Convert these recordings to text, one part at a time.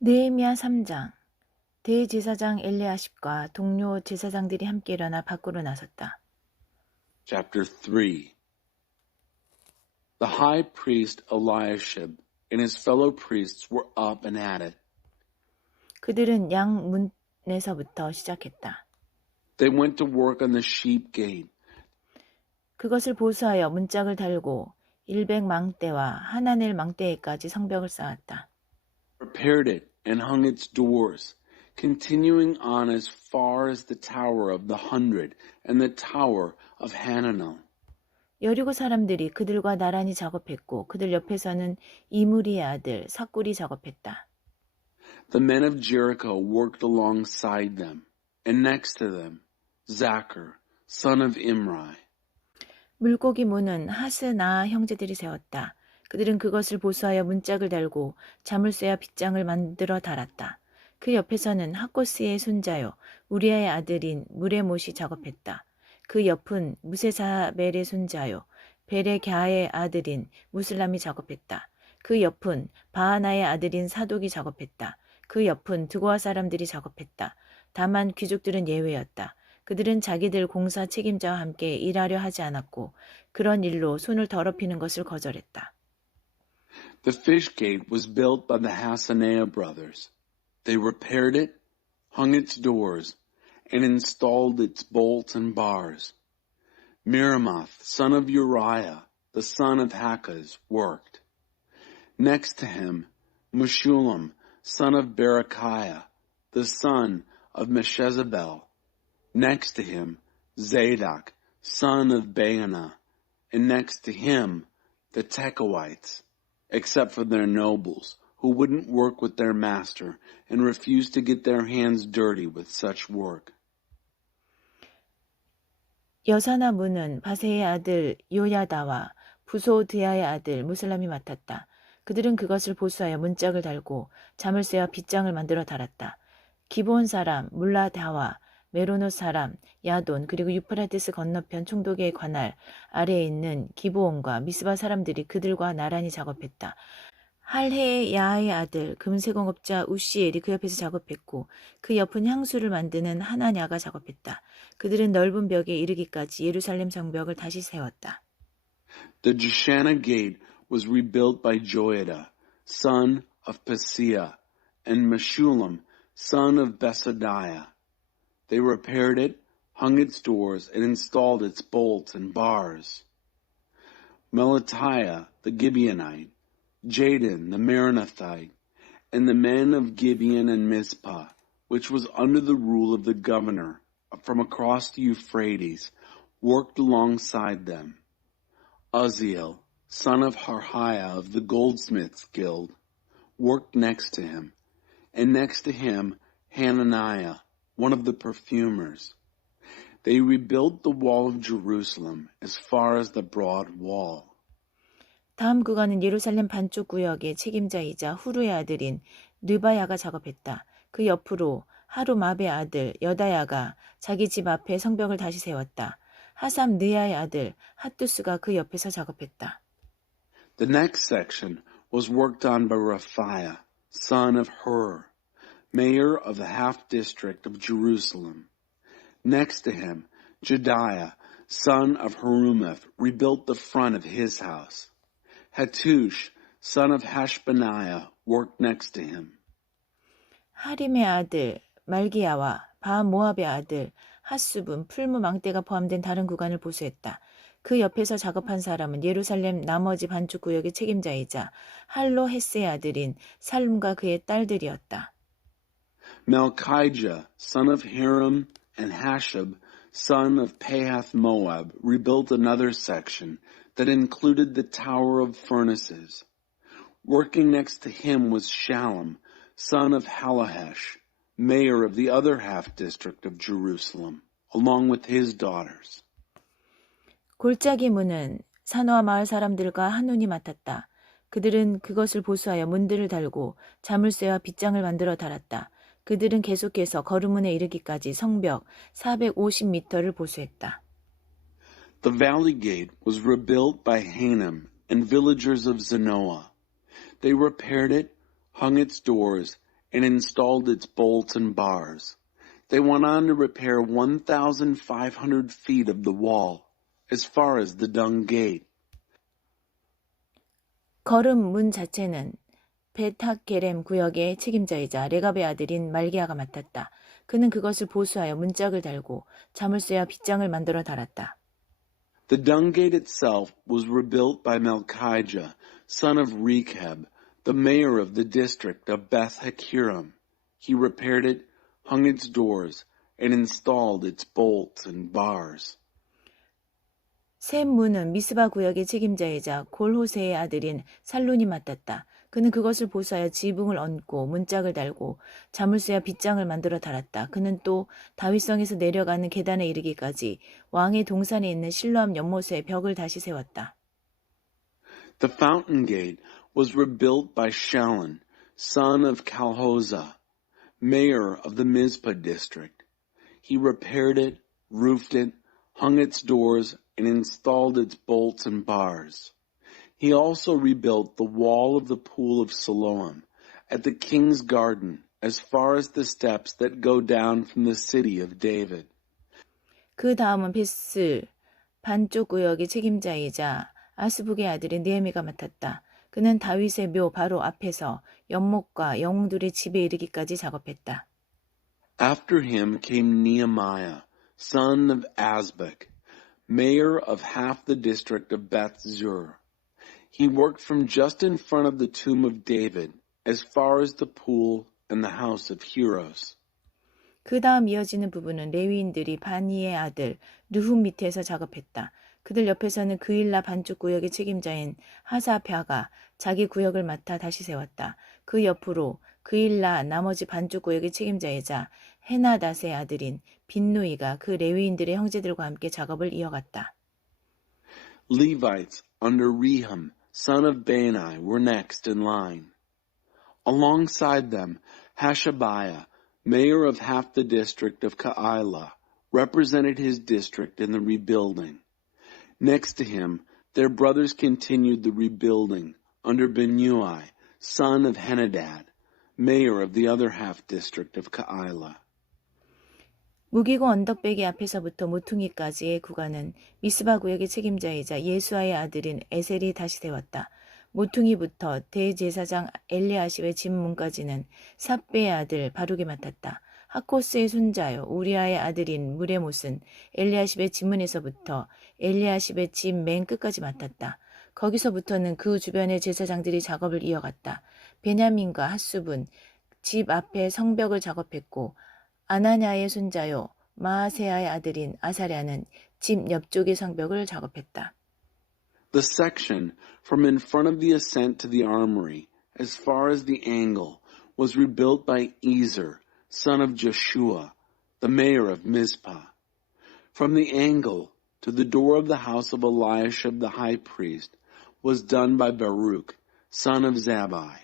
느헤미야 3장. 대제사장 엘리야십과 동료 제사장들이 함께 일어나 밖으로 나섰다. Chapter 3 The high priest Eliashib and his fellow priests were up and at it. 그들은 양문에서부터 시작했다. They went to work on the sheep gate. 그것을 보수하여 문짝을 달고 100망대와 하나넬 망대에까지 성벽을 쌓았다. Prepared it and hung its doors, continuing on as far as the tower of the 100 and the tower of Hananel. 여리고 사람들이 그들과 나란히 작업했고 그들 옆에서는 이무리의 아들 삭굴이 작업했다. The men of Jericho worked alongside them, and next to them, Zachar, son of Imri. 물고기 문은 하스나 형제들이 세웠다. 그들은 그것을 보수하여 문짝을 달고 자물쇠와 빗장을 만들어 달았다. 그 옆에서는 학고스의 손자요 우리아의 아들인 무레못이 작업했다. 그 옆은 무세사벨의 손자요 베레갸의 아들인 무슬람이 작업했다. 그 옆은 바하나의 아들인 사독이 작업했다. 그 옆은 드고아 사람들이 작업했다. 다만 귀족들은 예외였다. 그들은 자기들 공사 책임자와 함께 일하려 하지 않았고 그런 일로 손을 더럽히는 것을 거절했다. The fish gate was built by the Hassaneah brothers. They repaired it, hung its doors, and installed its bolts and bars. Miramoth, son of Uriah, the son of Hakaz, worked. Next to him, Meshullam, son of Berechiah, the son of Meshezabel. Next to him, Zadok, son of Baana, and next to him, the Tekoites, except for their nobles, who wouldn't work with their master and refused to get their hands dirty with such work. 여사나 문은 바세의 아들 요야다와 부소드야의 아들 무슬람이 맡았다. 그들은 그것을 보수하여 문짝을 달고 자물쇠와 빗장을 만들어 달았다. 기브온 사람 물라다와 메로노 사람 야돈 그리고 유프라테스 건너편 총독의 관할 아래에 있는 기브온과 미스바 사람들이 그들과 나란히 작업했다. 할헤의 야의 아들 금세공업자 우시엘이 그 옆에서 작업했고 그 옆은 향수를 만드는 하나냐가 작업했다. 그들은 넓은 벽에 이르기까지 예루살렘 성벽을 다시 세웠다. The Jeshanah gate was rebuilt by Joiada, son of Paseah, and Meshullam, son of Besadiah. They repaired it, hung its doors, and installed its bolts and bars. Melatiah the Gibeonite, Jadon the Meronothite, and the men of Gibeon and Mizpah, which was under the rule of the governor from across the Euphrates, worked alongside them. Uzziel, son of Harhiah of the goldsmiths' guild, worked next to him, and next to him Hananiah, one of the perfumers. They rebuilt the wall of Jerusalem as far as the broad wall. 다음 구간은 예루살렘 반쪽 구역의 책임자이자 후루의 아들인 느바야가 작업했다. 그 옆으로 하루마베의 아들 여다야가 자기 집 앞에 성벽을 다시 세웠다. 하삼 느야의 아들 핫두스가 그 옆에서 작업했다. The next section was worked on by Raphiah, son of Hur, mayor of the half-district of Jerusalem. Next to him, Jediah, son of Harumaph, rebuilt the front of his house. Hattush, son of Hashbaniah, worked next to him. 하림의 아들 말기야와 바모압의 아들 핫숲은 풀무 망대가 포함된 다른 구간을 보수했다. 그 옆에서 작업한 사람은 예루살렘 나머지 반쪽 구역의 책임자이자 할로 헤스의 아들인 살룸과 그의 딸들이었다. Malchijah, son of Hiram, and Hashab, son of Pahath Moab, rebuilt another section that included the Tower of Furnaces. Working next to him was Shallum, son of Halahesh, mayor of the other half-district of Jerusalem, along with his daughters. 골짜기 문은 산호와 마을 사람들과 한눈이 맡았다. 그들은 그것을 보수하여 문들을 달고 자물쇠와 빗장을 만들어 달았다. 그들은 계속해서 거루문에 이르기까지 성벽 450m를 보수했다. The valley gate was rebuilt by Hanam and villagers of Zanoah. They repaired it, hung its doors, and installed its bolts and bars. They went on to repair 1,500 feet of the wall, as far as the dung gate. 거름 문 자체는 벳하게렘 구역의 책임자이자 레갑의 아들인 말기야가 맡았다. 그는 그것을 보수하여 문짝을 달고 자물쇠와 빗장을 만들어 달았다. The dung gate itself was rebuilt by Malchijah, son of Rechab, the mayor of the district of Beth Hakerem. He repaired it, hung its doors, and installed its bolts and bars. 샘 문은 미스바 구역의 책임자이자 골호세의 아들인 살론이 맡았다. 그는 그것을 보수하여 지붕을 얹고 문짝을 달고 자물쇠와 빗장을 만들어 달았다. 그는 또 다윗성에서 내려가는 계단에 이르기까지 왕의 동산에 있는 실로암 연못의 벽을 다시 세웠다. The fountain gate was rebuilt by Shallun, son of Calhoza, mayor of the Mizpah district. He repaired it, roofed it, hung its doors, and installed its bolts and bars. He also rebuilt the wall of the pool of Siloam at the king's garden as far as the steps that go down from the city of David. 그 다음은 베스 반쪽 구역의 책임자이자 아스북의 아들인 느헤미가 맡았다. 그는 다윗의 묘 바로 앞에서 연못과 영웅들의 집에 이르기까지 작업했다. After him came Nehemiah, son of Azbuk, mayor of half the district of Beth Zur. He worked from just in front of the tomb of David, as far as the pool and the house of heroes. 그 다음 이어지는 부분은 레위인들이 바니의 아들 르훔 밑에서 작업했다. 그들 옆에서는 그일라 반쪽 구역의 책임자인 하사벼가 자기 구역을 맡아 다시 세웠다. 그 옆으로 그일라 나머지 반쪽 구역의 책임자이자 헤나닷의 아들인 빈누이가 그 레위인들의 형제들과 함께 작업을 이어갔다. Levites under Rehum, son of Bani, were next in line. Alongside them, Hashabiah, mayor of half the district of Keilah, represented his district in the rebuilding. Next to him, their brothers continued the rebuilding under Binnui, son of Henadad, mayor of the other half district of Keilah. 무기고 언덕배기 앞에서부터 모퉁이까지의 구간은 미스바 구역의 책임자이자 예수아의 아들인 에셀이 다시 세웠다. 모퉁이부터 대제사장 엘리아십의 집문까지는 삽배의 아들 바룩이 맡았다. 하코스의 손자요 우리아의 아들인 무레못은 엘리아십의 집문에서부터 엘리아십의 집 맨 끝까지 맡았다. 거기서부터는 그 주변의 제사장들이 작업을 이어갔다. 베냐민과 핫숲은 집 앞에 성벽을 작업했고 아나냐의 손자요 마아세아의 아들인 아사랴는 집 옆쪽의 성벽을 작업했다. The section from in front of the ascent to the armory, as far as the angle, was rebuilt by Ezer, son of Joshua, the mayor of Mizpah. From the angle to the door of the house of Eliashib the high priest was done by Baruch, son of Zabbai.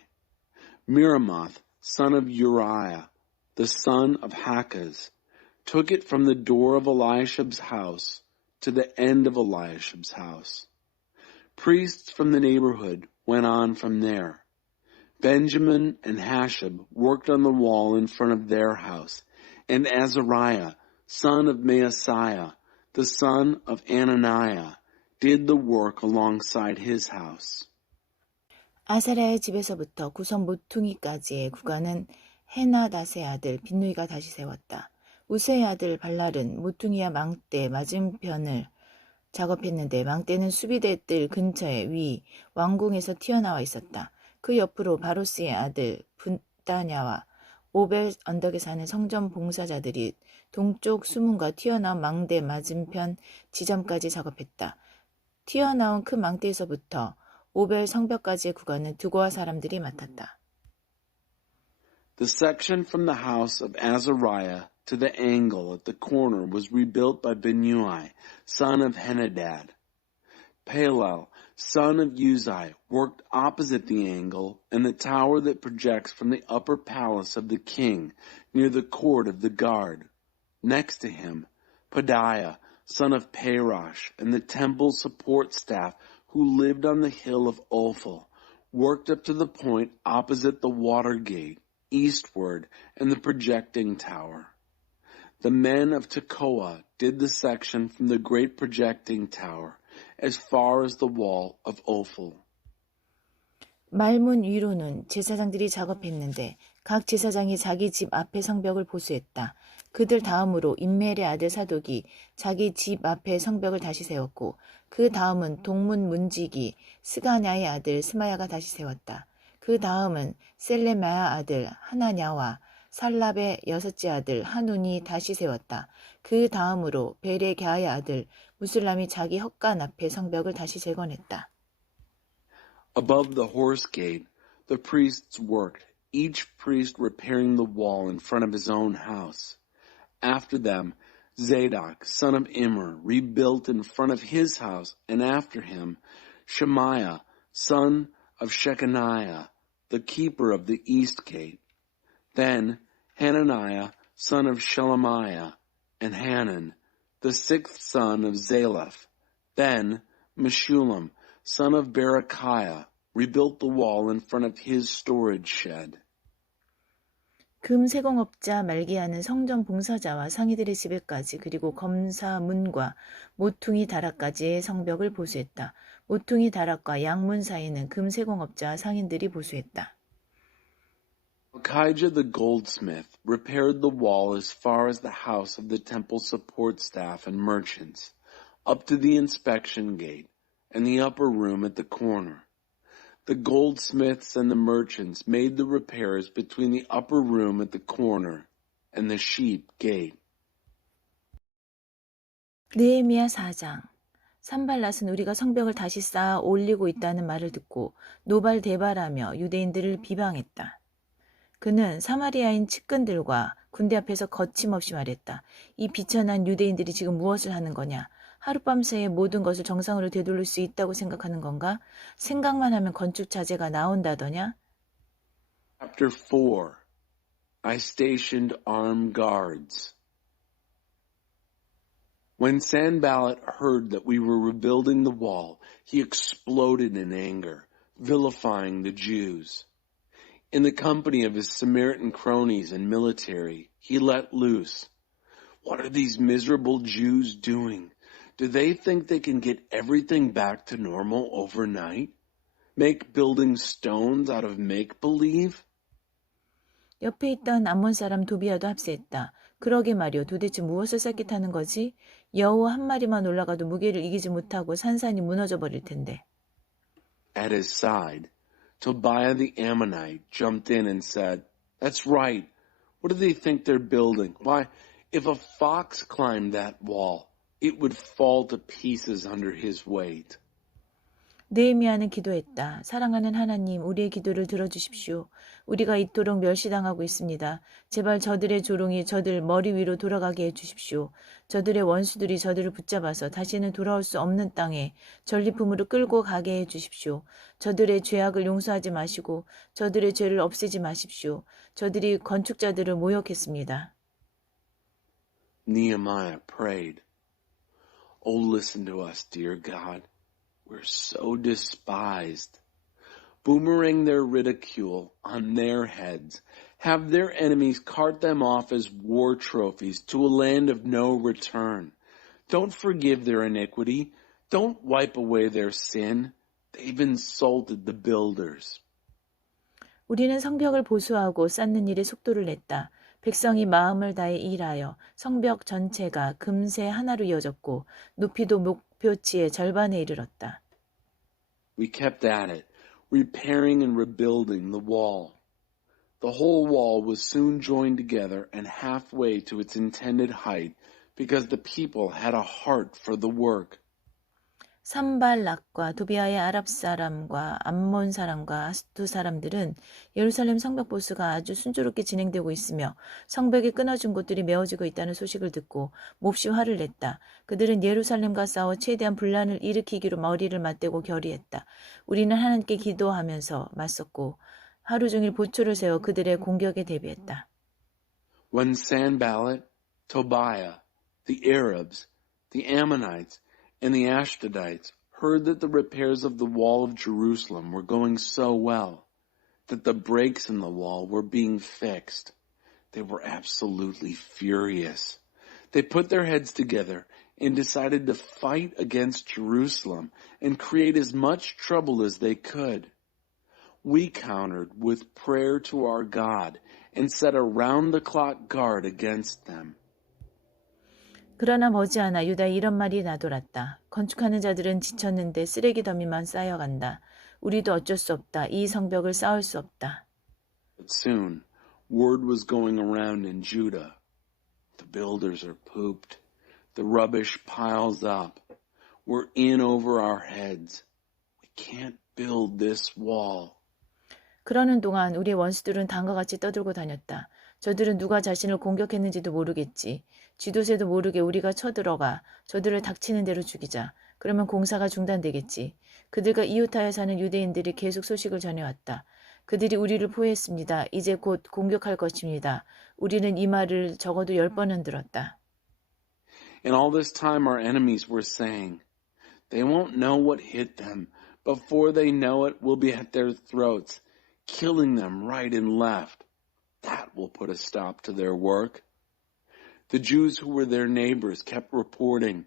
Miramoth, son of Uriah, the son of Hakaz, took it from the door of Eliashib's house to the end of Eliashib's house. Priests from the neighborhood went on from there. Benjamin and Hashab worked on the wall in front of their house, and Azariah, son of Maaseiah, the son of Ananiah, did the work alongside his house. 아사랴의 집에서부터 구성 모퉁이까지의 구간은 헤나닷의 아들 빈누이가 다시 세웠다. 우세의 아들 발랄은 모퉁이와 망대 맞은편을 작업했는데 망대는 수비대 뜰 근처에 위 왕궁에서 튀어나와 있었다. 그 옆으로 바로스의 아들 분다냐와 오벨 언덕에 사는 성전 봉사자들이 동쪽 수문과 튀어나온 망대 맞은편 지점까지 작업했다. 튀어나온 큰 망대에서부터 오벨 성벽까지의 구간은 두고와 사람들이 맡았다. The section from the house of Azariah to the angle at the corner was rebuilt by Binnui, son of Henadad. Palal, son of Uzai, worked opposite the angle and the tower that projects from the upper palace of the king near the court of the guard. Next to him, Pedaiah, son of Parosh, and the temple support staff who lived on the hill of Ophel, worked up to the point opposite the water gate, eastward, and the projecting tower. The men of Tekoa did the section from the great projecting tower as far as the wall of Ophel. 말문 위로는 제사장들이 작업했는데 각 제사장이 자기 집 앞에 성벽을 보수했다. 그들 다음으로 임멜의 아들 사독이 자기 집 앞에 성벽을 다시 세웠고 그 다음은 동문 문지기 스가냐의 아들 스마야가 다시 세웠다. 그 다음은 셀레마야 아들 하나냐와 살랍의 여섯째 아들 하눈이 다시 세웠다. 그 다음으로 베레갸의 아들 무슬람이 자기 헛간 앞에 성벽을 다시 재건했다. Above the horse gate, the priests worked, each priest repairing the wall in front of his own house. After them, Zadok, son of Immer, rebuilt in front of his house, and after him, Shemaiah, son of Shechaniah, the keeper of the east gate. Then Hananiah, son of Shelemiah, and Hanan, the sixth son of Zalaph. Then Meshullam, son of Berechiah, rebuilt the wall in front of his storage shed. 금세공업자 말기야는 성전 봉사자와 상이들의 집에까지 그리고 검사문과 모퉁이 다락까지의 성벽을 보수했다. 모퉁이 다락과 양문 사이는 금세공업자 상인들이 보수했다. Malchijah the goldsmith repaired the wall as far as the house of the temple support staff and merchants, up to the inspection gate, and the upper room at the corner. The goldsmiths and the merchants made the repairs between the upper room at the corner and the sheep gate. 느헤미야 4장. 산발랏은 우리가 성벽을 다시 쌓아 올리고 있다는 말을 듣고 노발대발하며 유대인들을 비방했다. 그는 사마리아인 측근들과 군대 앞에서 거침없이 말했다. 이 비천한 유대인들이 지금 무엇을 하는 거냐? 하룻밤 새에 모든 것을 정상으로 되돌릴 수 있다고 생각하는 건가? 생각만 하면 건축 자재가 나온다더냐? Chapter 4. I stationed armed guards. When Sanballat heard that we were rebuilding the wall, he exploded in anger, vilifying the Jews. In the company of his Samaritan cronies and military, he let loose. What are these miserable Jews doing? Do they think they can get everything back to normal overnight? Make building stones out of make-believe? 옆에 있던 암몬 사람 도비아도 합세했다. 그러게 말이오. 도대체 무엇을 쌓겠다는 거지? 여우 한 마리만 올라가도 무게를 이기지 못하고 산산이 무너져 버릴 텐데. At his side, Tobiah the Ammonite jumped in and said, That's right. What do they think they're building? Why, if a fox climbed that wall, it would fall to pieces under his weight. 느헤미야는 기도했다. 사랑하는 하나님, 우리의 기도를 들어주십시오. 우리가 이토록 멸시당하고 있습니다. 제발 저들의 조롱이 저들 머리 위로 돌아가게 해주십시오. 저들의 원수들이 저들을 붙잡아서 다시는 돌아올 수 없는 땅에 전리품으로 끌고 가게 해주십시오. 저들의 죄악을 용서하지 마시고 저들의 죄를 없애지 마십시오. 저들이 건축자들을 모욕했습니다. Nehemiah prayed, Oh, listen to us, dear God. We're so despised. Boomerang their ridicule on their heads. Have their enemies cart them off as war trophies to a land of no return. Don't forgive their iniquity. Don't wipe away their sin. They've insulted the builders. 우리는 성벽을 보수하고 쌓는 일에 속도를 냈다. 백성이 마음을 다해 일하여 성벽 전체가 금세 하나로 이어졌고 높이도 목표치의 절반에 이르렀다. We kept at it, repairing and rebuilding the wall. The whole wall was soon joined together and halfway to its intended height because the people had a heart for the work. 산발락과 도비아의 아랍 사람과 암몬 사람과 아스투 사람들은 예루살렘 성벽 보수가 아주 순조롭게 진행되고 있으며 성벽이 끊어진 곳들이 메워지고 있다는 소식을 듣고 몹시 화를 냈다. 그들은 예루살렘과 싸워 최대한 분란을 일으키기로 머리를 맞대고 결의했다. 우리는 하나님께 기도하면서 맞섰고 하루 종일 보초를 세워 그들의 공격에 대비했다. When Sanballat, Tobiah, the Arabs, the Ammonites, and the Ashdodites heard that the repairs of the wall of Jerusalem were going so well, that the breaks in the wall were being fixed, they were absolutely furious. They put their heads together and decided to fight against Jerusalem and create as much trouble as they could. We countered with prayer to our God and set a round-the-clock guard against them. 그러나 머지않아 유다에 이런 말이 나돌았다. 건축하는 자들은 지쳤는데 쓰레기 더미만 쌓여간다. 우리도 어쩔 수 없다. 이 성벽을 쌓을 수 없다. But soon, word was going around in Judah. The builders are pooped. The rubbish piles up. We're in over our heads. We can't build this wall. 그러는 동안 우리의 원수들은 단과 같이 떠들고 다녔다. 저들은 누가 자신을 공격했는지도 모르겠지. 쥐도새도 모르게 우리가 쳐들어가 저들을 닥치는 대로 죽이자. 그러면 공사가 중단되겠지. 그들과 이웃하여 사는 유대인들이 계속 소식을 전해왔다. 그들이 우리를 포위했습니다. 이제 곧 공격할 것입니다. 우리는 이 말을 적어도 10번은 들었다. And all this time our enemies were saying, they won't know what hit them. Before they know it, we'll be at their throats, killing them right and left. That will put a stop to their work. The Jews who were their neighbors kept reporting,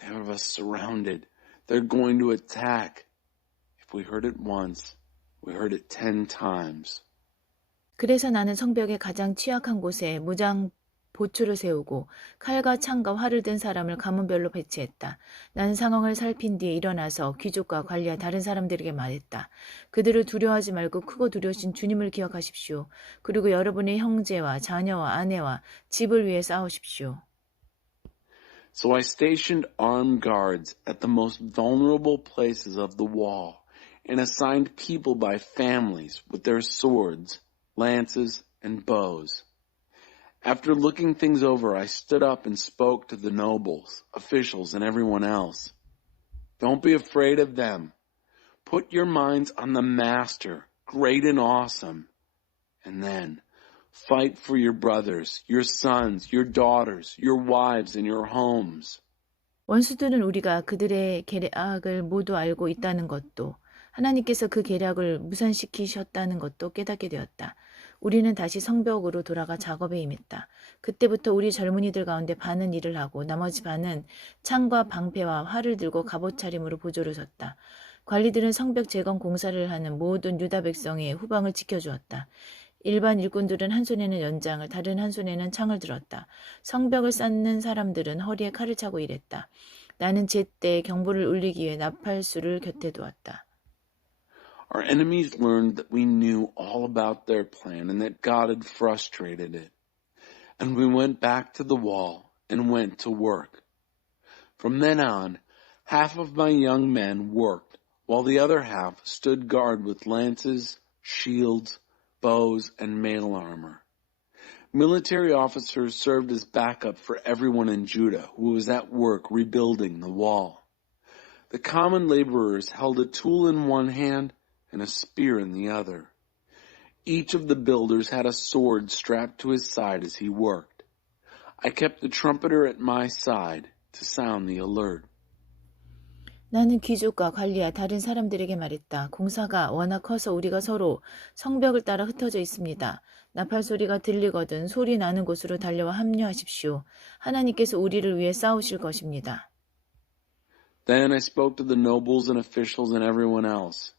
they have us surrounded. They're going to attack. If we heard it once, we heard it 10 times. 그래서 나는 성벽의 가장 취약한 곳에 무장 보초를 세우고 칼과 창과 활을 든 사람을 가문별로 배치했다. 나는 상황을 살핀 뒤에 일어나서 귀족과 관리와 다른 사람들에게 말했다. 그들을 두려워하지 말고 크고 두려우신 주님을 기억하십시오. 그리고 여러분의 형제와 자녀와 아내와 집을 위해 싸우십시오. So I stationed armed guards at the most vulnerable places of the wall and assigned people by families with their swords, lances, and bows. After looking things over, I stood up and spoke to the nobles, officials, and everyone else. Don't be afraid of them. Put your minds on the Master, great and awesome. And then, fight for your brothers, your sons, your daughters, your wives, and your homes. 원수들은 우리가 그들의 계략을 모두 알고 있다는 것도 하나님께서 그 계략을 무산시키셨다는 것도 깨닫게 되었다. 우리는 다시 성벽으로 돌아가 작업에 임했다. 그때부터 우리 젊은이들 가운데 반은 일을 하고 나머지 반은 창과 방패와 활을 들고 갑옷 차림으로 보조를 섰다. 관리들은 성벽 재건 공사를 하는 모든 유다 백성의 후방을 지켜주었다. 일반 일꾼들은 한 손에는 연장을 다른 한 손에는 창을 들었다. 성벽을 쌓는 사람들은 허리에 칼을 차고 일했다. 나는 제때 경보를 울리기 위해 나팔수를 곁에 두었다. Our enemies learned that we knew all about their plan and that God had frustrated it. And we went back to the wall and went to work. From then on, half of my young men worked, while the other half stood guard with lances, shields, bows, and mail armor. Military officers served as backup for everyone in Judah who was at work rebuilding the wall. The common laborers held a tool in one hand and a spear in the other. Each of the builders had a sword strapped to his side as he worked. I kept the trumpeter at my side to sound the alert. 나는 귀족과 관리와 다른 사람들에게 말했다. 공사가 워낙 커서 우리가 서로 성벽을 따라 흩어져 있습니다. 나팔 소리가 들리거든 소리 나는 곳으로 달려와 합류하십시오. 하나님께서 우리를 위해 싸우실 것입니다. Then I spoke to the nobles and officials and everyone else.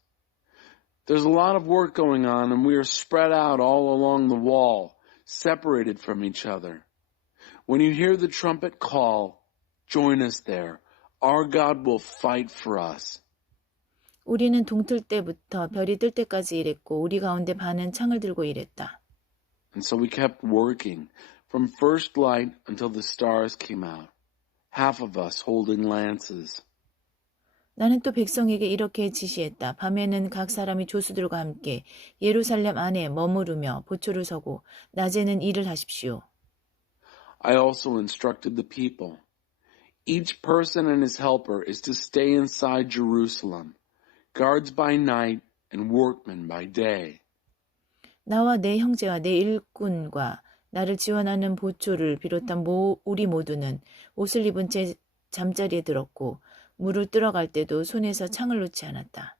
There's a lot of work going on and we are spread out all along the wall, separated from each other. When you hear the trumpet call, join us there. Our God will fight for us. 우리는 동틀 때부터 별이 뜰 때까지 일했고 우리 가운데 반은 창을 들고 일했다. And so we kept working from first light until the stars came out, half of us holding lances. 나는 또 백성에게 이렇게 지시했다. 밤에는 각 사람이 조수들과 함께 예루살렘 안에 머무르며 보초를 서고 낮에는 일을 하십시오. I also instructed the people. Each person and his helper is to stay inside Jerusalem, guards by night and workmen by day. 나와 내 형제와 내 일꾼과 나를 지원하는 보초를 비롯한 우리 모두는 옷을 입은 채 잠자리에 들었고 물을 뜨러갈 때도 손에서 창을 놓지 않았다.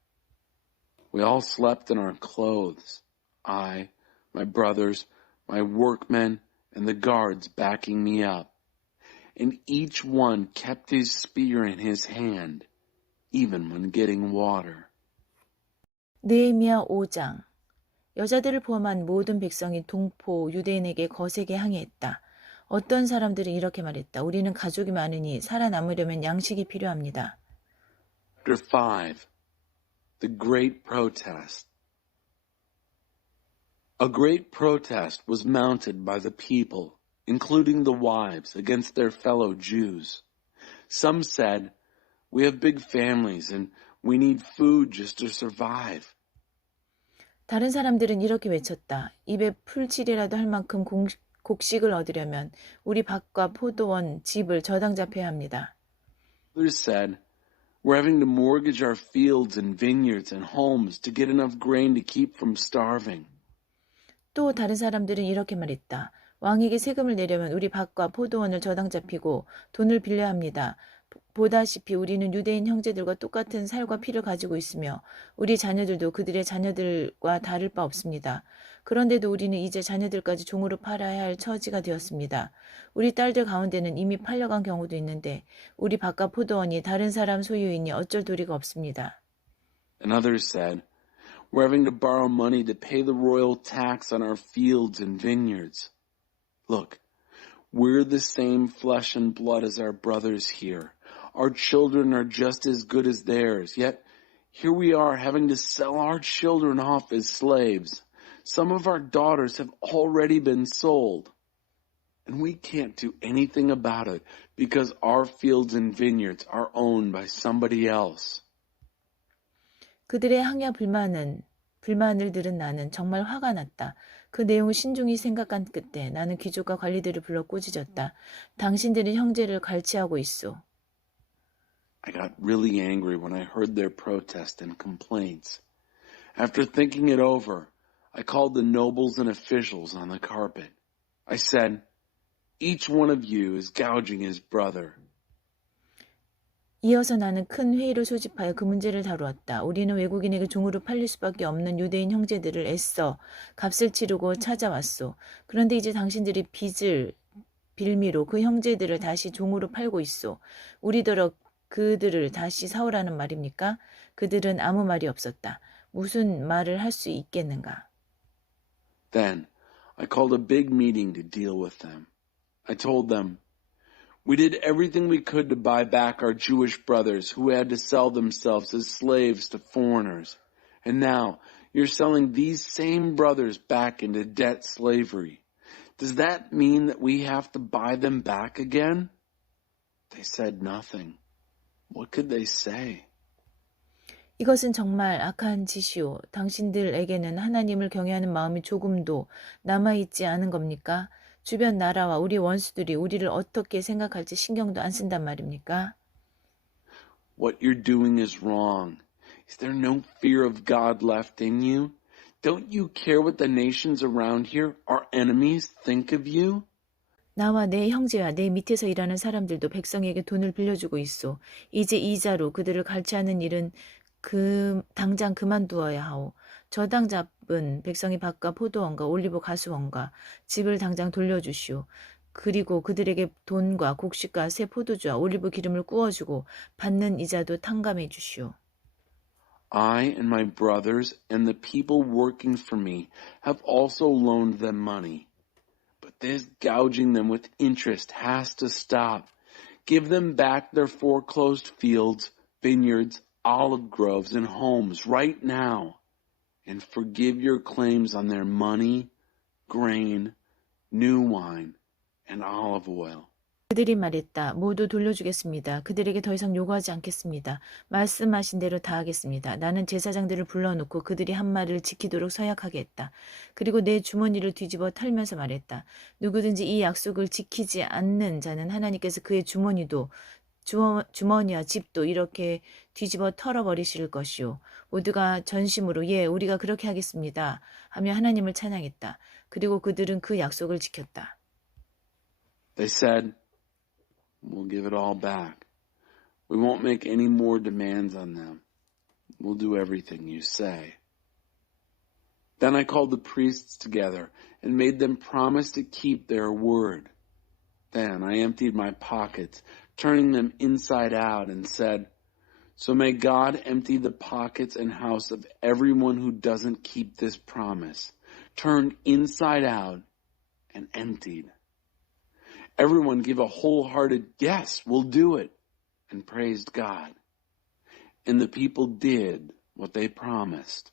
We all slept in our clothes. I, my brothers, my workmen, and the guards backing me up. And each one kept his spear in his hand, even when getting water. 느헤미야 5장. 여자들을 포함한 모든 백성이 동포 유대인에게 거세게 항의했다. 어떤 사람들은 이렇게 말했다. 우리는 가족이 많으니 살아남으려면 양식이 필요합니다. Chapter 5. The Great Protest. A great protest was mounted by the people, including the wives, against their fellow Jews. Some said, "We have big families and we need food just to survive." 다른 사람들은 이렇게 외쳤다. 입에 풀칠이라도 할 만큼 곡식을 얻으려면 우리 밭과 포도원, 집을 저당 잡혀야 합니다. Others said, "We're having to mortgage our fields and vineyards and homes to get enough grain to keep from starving." 또 다른 사람들은 이렇게 말했다. 왕에게 세금을 내려면 우리 밭과 포도원을 저당 잡히고 돈을 빌려야 합니다. 보다시피 우리는 유대인 형제들과 똑같은 살과 피를 가지고 있으며 우리 자녀들도 그들의 자녀들과 다를 바 없습니다. 그런데도 우리는 이제 자녀들까지 종으로 팔아야 할 처지가 되었습니다. 우리 딸들 가운데는 이미 팔려간 경우도 있는데 우리 밭과 포도원이 다른 사람 소유이니 어쩔 도리가 없습니다. And others said, "We're having to borrow money to pay the royal tax on our fields and vineyards. Look, we're the same flesh and blood as our brothers here. Our children are just as good as theirs, yet here we are having to sell our children off as slaves. Some of our daughters have already been sold. And we can't do anything about it because our fields and vineyards are owned by somebody else." 그들의 항야 불만을 들은 나는 정말 화가 났다. 그 내용을 신중히 생각한 끝에 나는 귀족과 관리들을 불러 꾸짖었다. 당신들은 형제를 갈취하고 있소. I got really angry when I heard their protest and complaints. After thinking it over, I called the nobles and officials on the carpet. I said, "Each one of you is gouging his brother." 이어서 나는 큰 회의를 소집하여 그 문제를 다루었다. 우리는 외국인에게 종으로 팔릴 수밖에 없는 유대인 형제들을 애써 값을 치르고 찾아왔소. 그런데 이제 당신들이 빌미로 그 형제들을 다시 종으로 팔고 있소. 우리더러 그들을 다시 사오라는 말입니까? 그들은 아무 말이 없었다. 무슨 말을 할 수 있겠는가? Then I called a big meeting to deal with them. I told them, "We did everything we could to buy back our Jewish brothers who had to sell themselves as slaves to foreigners. And now you're selling these same brothers back into debt slavery. Does that mean that we have to buy them back again?" They said nothing. What could they say? 이것은 정말 악한 짓이오. 당신들에게는 하나님을 경외하는 마음이 조금도 남아있지 않은 겁니까? 주변 나라와 우리 원수들이 우리를 어떻게 생각할지 신경도 안 쓴단 말입니까? What you're doing is wrong. Is there no fear of God left in you? Don't you care what the nations around here, our enemies, think of you? 나와 내 형제와 내 밑에서 일하는 사람들도 백성에게 돈을 빌려주고 있소. 이제 이자로 그들을 갈취하는 일은 당장 그만두어야 하오. 저당 잡은 백성의 밭과 포도원과 올리브 가수원과 집을 당장 돌려주시오. 그리고 그들에게 돈과 곡식과 새 포도주와 올리브 기름을 구워주고 받는 이자도 탕감해 주시오. I and my brothers and the people working for me have also loaned them money. But this gouging them with interest has to stop. Give them back their foreclosed fields, vineyards, olive groves, and homes right now. And forgive your claims on their money, grain, new wine, and olive oil. 그들이 말했다. 모두 돌려주겠습니다. 그들에게 더 이상 요구하지 않겠습니다. 말씀하신 대로 다 하겠습니다. 나는 제사장들을 불러놓고 그들이 한 말을 지키도록 서약하게 했다. 그리고 내 주머니를 뒤집어 털면서 말했다. 누구든지 이 약속을 지키지 않는 자는 하나님께서 그의 주머니와 집도 이렇게 뒤집어 털어버리실 것이요. 모두가 전심으로 우리가 그렇게 하겠습니다 하며 하나님을 찬양했다. 그리고 그들은 그 약속을 지켰다. They said, "We'll give it all back. We won't make any more demands on them. We'll do everything you say." Then I called the priests together and made them promise to keep their word. Then I emptied my pockets, turning them inside out, and said, "So may God empty the pockets and house of everyone who doesn't keep this promise," turned inside out and emptied. Everyone gave a wholehearted "Yes, we'll do it," and praised God. And the people did what they promised.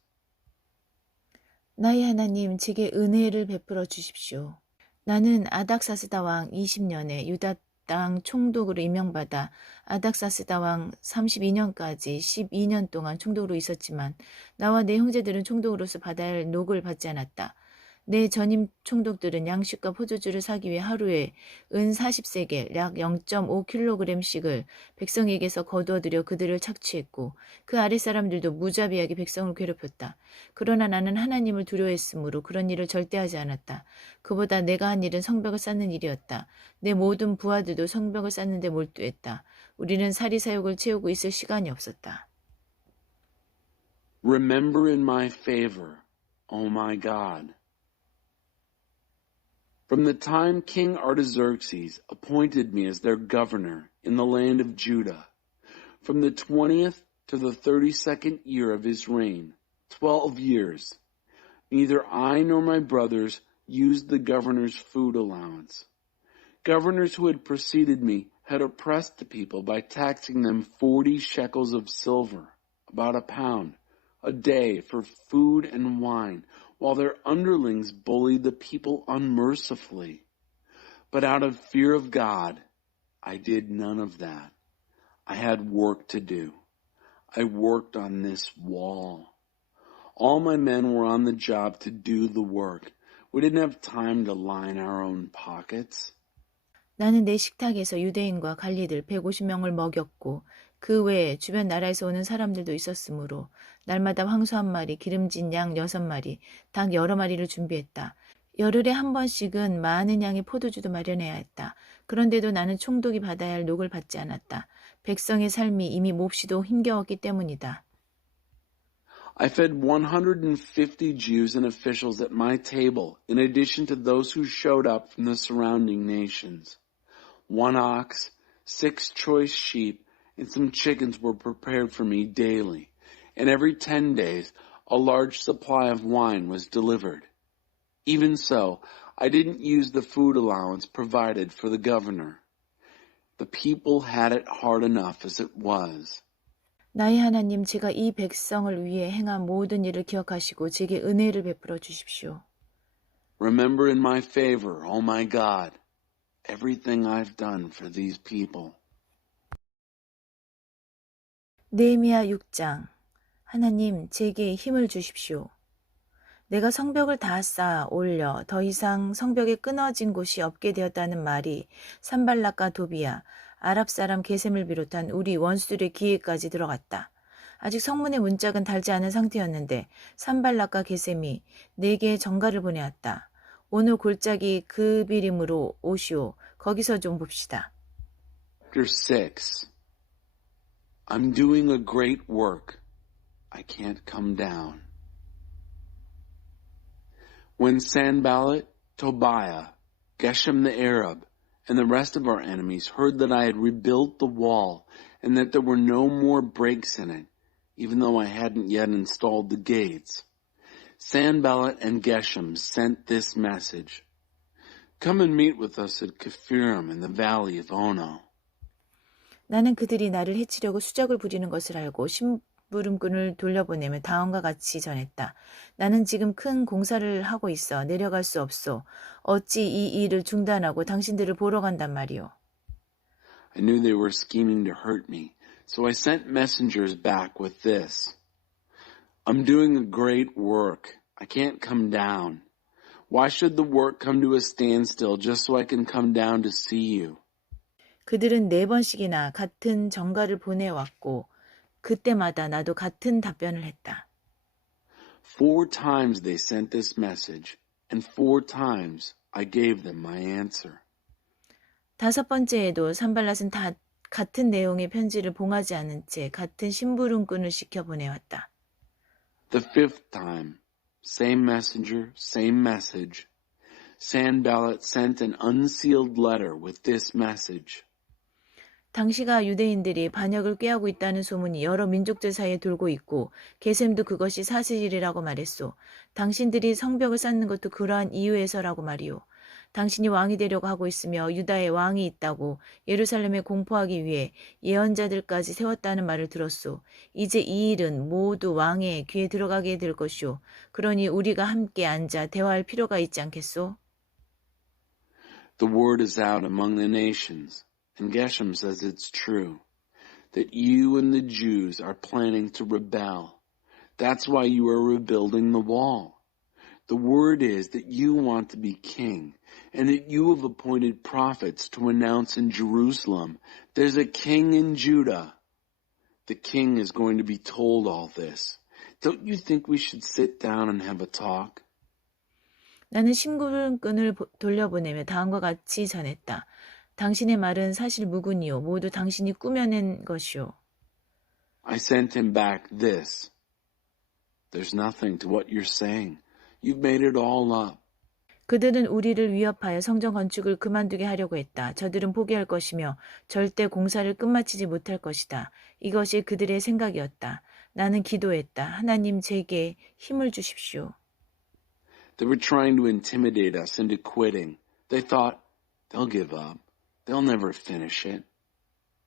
나의 하나님, 제게 은혜를 베풀어 주십시오. 나는 아닥사스다 왕 20년에 유다 땅 총독으로 임명받아 아닥사스다 왕 32년까지 12년 동안 총독으로 있었지만 나와 내 형제들은 총독으로서 받아야 할 녹을 받지 않았다. 내 전임 총독들은 양식과 포도주를 사기 위해 하루에 은 40세겔 약 0.5kg씩을 백성에게서 거두어들여 그들을 착취했고 그 아랫사람들도 무자비하게 백성을 괴롭혔다. 그러나 나는 하나님을 두려워했으므로 그런 일을 절대 하지 않았다. 그보다 내가 한 일은 성벽을 쌓는 일이었다. 내 모든 부하들도 성벽을 쌓는 데 몰두했다. 우리는 사리사욕을 채우고 있을 시간이 없었다. Remember in my favor, O my God. From the time King Artaxerxes appointed me as their governor in the land of Judah, from the 20th to the 32nd year of his reign, 12 years, neither I nor my brothers used the governor's food allowance. Governors who had preceded me had oppressed the people by taxing them 40 shekels of silver, about a pound, a day for food and wine, while their underlings bullied the people unmercifully. But out of fear of God, I did none of that. I had work to do. I worked on this wall. All my men were on the job to do the work. We didn't have time to line our own pockets. 나는 내 식탁에서 유대인과 관리들 150명을 먹였고 그 외에 주변 나라에서 오는 사람들도 있었으므로 날마다 황소 1마리, 기름진 양 6마리, 닭 여러 마리를 준비했다. 열흘에 한 번씩은 많은 양의 포도주도 마련해야 했다. 그런데도 나는 총독이 받아야 할 녹을 받지 않았다. 백성의 삶이 이미 몹시도 힘겨웠기 때문이다. I fed 150 Jews and officials at my table, in addition to those who showed up from the surrounding nations. 1 ox, 6 choice sheep, and some chickens were prepared for me daily, and every 10 days a large supply of wine was delivered. Even so, I didn't use the food allowance provided for the governor. The people had it hard enough as it was. 나의 하나님, 제가 이 백성을 위해 행한 모든 일을 기억하시고 제게 은혜를 베풀어 주십시오. Remember in my favor, O my God, everything I've done for these people. 느헤미야 6장. 하나님, 제게 힘을 주십시오. 내가 성벽을 다 쌓아 올려 더 이상 성벽에 끊어진 곳이 없게 되었다는 말이 산발락과 도비야, 아랍 사람 게셈을 비롯한 우리 원수들의 귀에까지 들어갔다. 아직 성문의 문짝은 달지 않은 상태였는데 산발락과 게셈이 내게 전가를 보내왔다. 오늘 골짜기 그 비림으로 오시오. 거기서 좀 봅시다. Chapter 6. I'm doing a great work. I can't come down. When Sanballat, Tobiah, Geshem the Arab, and the rest of our enemies heard that I had rebuilt the wall and that there were no more breaks in it, even though I hadn't yet installed the gates, Sanballat and Geshem sent this message. Come and meet with us at Kephirim in the valley of Ono. 나는 그들이 나를 해치려고 수작을 부리는 것을 알고 심부름꾼을 돌려보내며 다음과 같이 전했다. 나는 지금 큰 공사를 하고 있어 내려갈 수 없소. 어찌 이 일을 중단하고 당신들을 보러 간단 말이오. I knew they were scheming to hurt me, so I sent messengers back with this. I'm doing a great work. I can't come down. Why should the work come to a standstill just so I can come down to see you? 그들은 4번씩이나 같은 전가를 보내왔고 그때마다 나도 같은 답변을 했다. 4 times they sent this message, and 4 times I gave them my answer. 5번째에도 산발랏은 다 같은 내용의 편지를 봉하지 않은 채 같은 심부름꾼을 시켜 보내왔다. The 5th time, same messenger, same message. Sanballat sent an unsealed letter with this message. 당시가 유대인들이 반역을 꾀하고 있다는 소문이 여러 민족들 사이에 돌고 있고 게셈도 그것이 사실이라고 말했소. 당신들이 성벽을 쌓는 것도 그러한 이유에서라고 말이오. 당신이 왕이 되려고 하고 있으며 유다에 왕이 있다고 예루살렘에 공포하기 위해 예언자들까지 세웠다는 말을 들었소. 이제 이 일은 모두 왕의 귀에 들어가게 될 것이오. 그러니 우리가 함께 앉아 대화할 필요가 있지 않겠소? The word is out among the nations, and Geshem says it's true, that you and the Jews are planning to rebel. That's why you are rebuilding the wall. The word is that you want to be king, and that you have appointed prophets to announce in Jerusalem, there's a king in Judah. The king is going to be told all this. Don't you think we should sit down and have a talk? 나는 심부름꾼을 돌려보내며 다음과 같이 전했다. 당신의 말은 사실 무근이요. 모두 당신이 꾸며낸 것이요. I sent him back this. There's nothing to what you're saying. You've made it all up. 그들은 우리를 위협하여 성전 건축을 그만두게 하려고 했다. 저들은 포기할 것이며 절대 공사를 끝마치지 못할 것이다. 이것이 그들의 생각이었다. 나는 기도했다. 하나님 제게 힘을 주십시오. They were trying to intimidate us into quitting. They thought, they'll give up. They'll never finish it.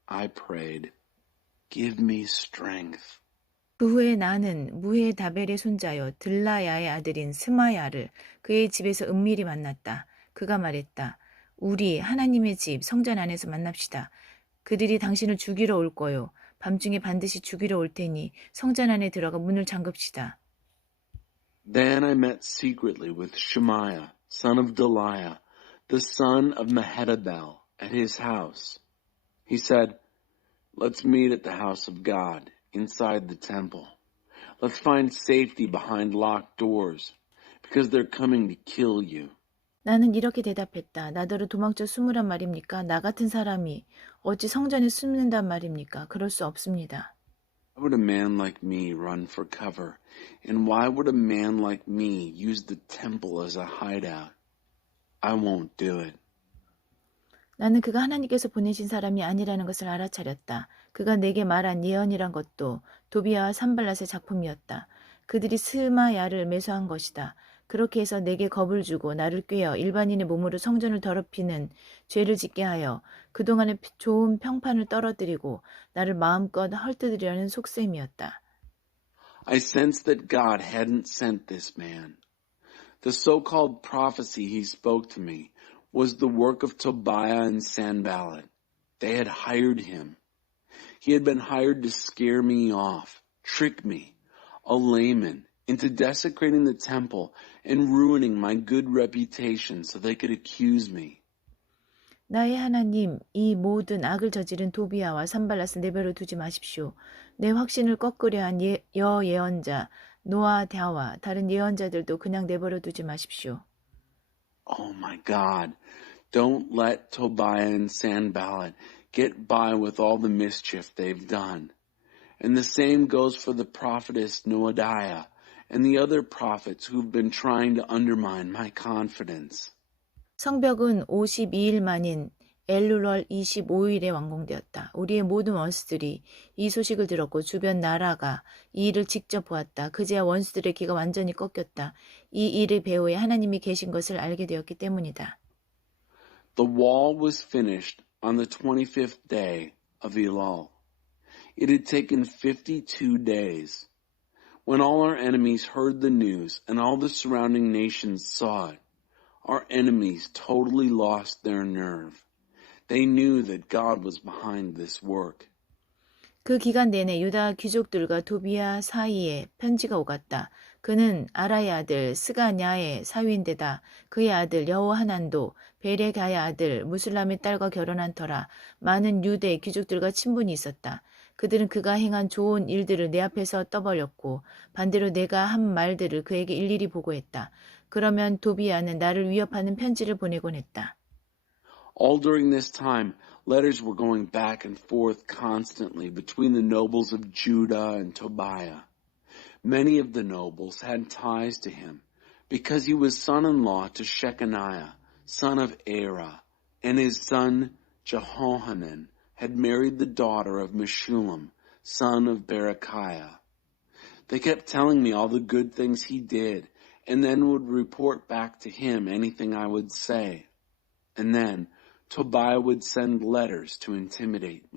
I prayed, give me strength. 그 후에 나는 무헤다벨의 손자여 들라야의 아들인 스마야를 그의 집에서 은밀히 만났다. 그가 말했다. 우리 하나님의 집 성전 안에서 만납시다. 그들이 당신을 죽이러 올 거요. 밤중에 반드시 죽이러 올 테니 성전 안에 들어가 문을 잠급시다. Then I met secretly with Shemaiah, son of Deliah, the son of Mehetabel, at his house. He said, let's meet at the house of God, inside the temple. Let's find safety behind locked doors, because they're coming to kill you. 나는 이렇게 대답했다. 나더러 도망쳐 숨으란 말입니까? 나 같은 사람이 어찌 성전에 숨는단 말입니까? 그럴 수 없습니다. Why would a man like me run for cover? And why would a man like me use the temple as a hideout? I won't do it. 나는 그가 하나님께서 보내신 사람이 아니라는 것을 알아차렸다. 그가 내게 말한 예언이란 것도 도비아와 산발랏의 작품이었다. 그들이 스마야를 매수한 것이다. 그렇게 해서 내게 겁을 주고 나를 꾀어 일반인의 몸으로 성전을 더럽히는 죄를 짓게 하여 그동안의 좋은 평판을 떨어뜨리고 나를 마음껏 헐뜯으려는 속셈이었다. I sensed that God hadn't sent this man. The so-called prophecy he spoke to me was the work of Tobiah and Sanballat. They had hired him. He had been hired to scare me off, trick me, a layman, into desecrating the temple and ruining my good reputation so they could accuse me. 나의 하나님, 이 모든 악을 저지른 도비아와 산발랏을 내버려 두지 마십시오. 내 확신을 꺾으려 한 예언자 노아다와 다른 예언자들도 그냥 내버려 두지 마십시오. Oh my God, don't let Tobiah and Sanballat get by with all the mischief they've done. And the same goes for the prophetess Noadiah and the other prophets who've been trying to undermine my confidence. 성벽은 52일 만인 엘룰월 25일에 완공되었다. 우리의 모든 원수들이 이 소식을 들었고 주변 나라가 이 일을 직접 보았다. 그제야 원수들의 귀가 완전히 꺾였다. 이 일의 배후에 하나님이 계신 것을 알게 되었기 때문이다. The wall was finished on the 25th day of Elul. It had taken 52 days. When all our enemies heard the news and all the surrounding nations saw it, our enemies totally lost their nerve. They knew that God was behind this work. 그 기간 내내 유다 귀족들과 도비아 사이에 편지가 오갔다. 그는 아라의 아들 스가냐의 사위인데다 그의 아들 여호하난도 베레가의 아들 무슬람의 딸과 결혼한 터라 많은 유대 귀족들과 친분이 있었다. 그들은 그가 행한 좋은 일들을 내 앞에서 떠벌렸고 반대로 내가 한 말들을 그에게 일일이 보고했다. 그러면 도비아는 나를 위협하는 편지를 보내곤 했다. All during this time, letters were going back and forth constantly between the nobles of Judah and Tobiah. Many of the nobles had ties to him, because he was son-in-law to Shechaniah, son of Era, and his son Jehohanan had married the daughter of Meshullam, son of Berechiah. They kept telling me all the good things he did, and then would report back to him anything I would say. And then Tobiah would send letters to intimidate me.